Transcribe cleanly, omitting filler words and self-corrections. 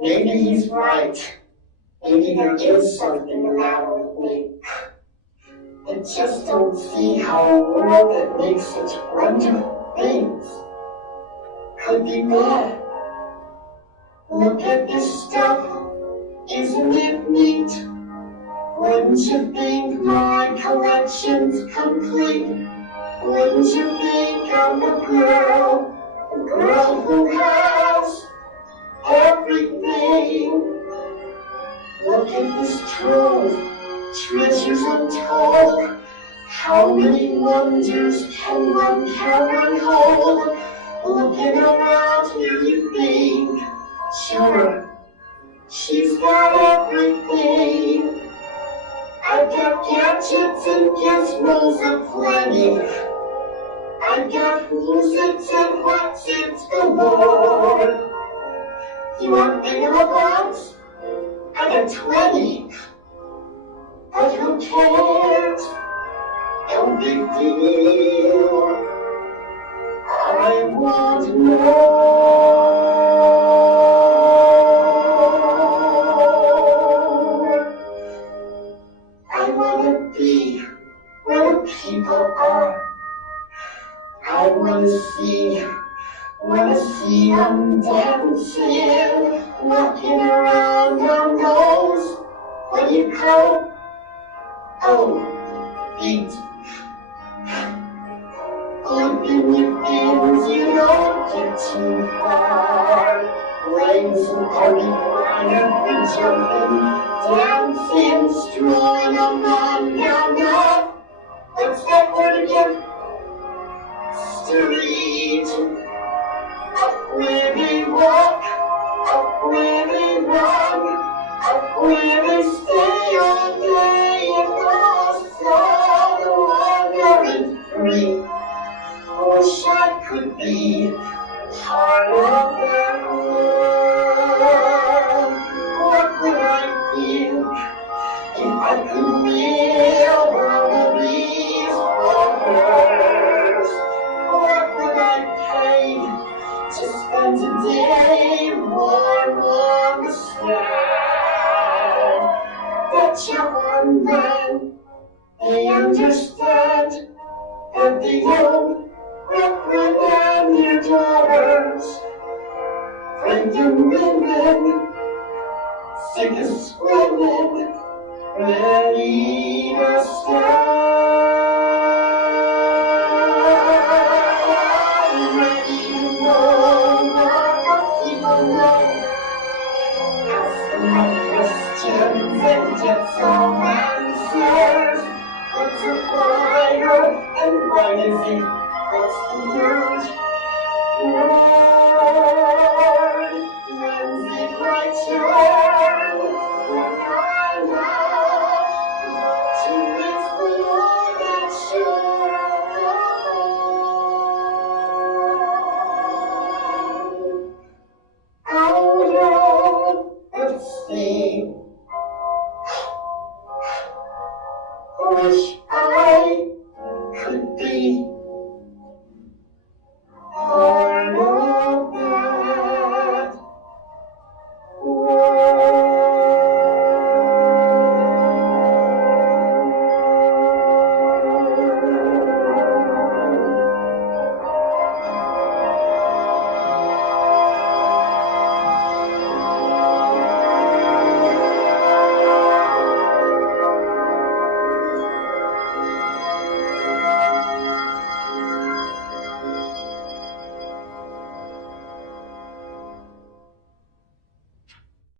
Maybe he's right. Maybe there is something the matter with me. I just don't see how a world that makes such wonderful things could be bad. Look at this stuff, isn't it neat? Wouldn't you think my collection's complete? Wouldn't you think I'm a girl who has everything? Look at this trove, treasures untold. How many wonders can one cavern hold? Looking around here you think, sure, she's got everything. I've got gadgets and gizmos aplenty. I've got musics and what's-its galore. You want thingamabots? I got 20. But who cares? No big deal. I want more. I wanna be where the people are. I wanna see them dancing, walking around on those, what do you call it? Oh, feet. Flipping your fins, you don't get too far. Legs and party flying and jumping, dancing, strolling along down the, what's that word again? Street. Up where they walk, up where they run, up where they stay all day in the sun, wandering free. Wish I could be part of their world. What would I feel if I could live on these borders? What would I pay to spend a day warm on the sand? That young men, they understand that the young represent their daughters, pregnant women, sick of swimming, ready to stand. Ready to know what the people know. Ask them my questions and get some answers. What's a fire and why is it? What's the word? Lord, when's it my turn? When I'm out to explore that shore out of the sea. Wish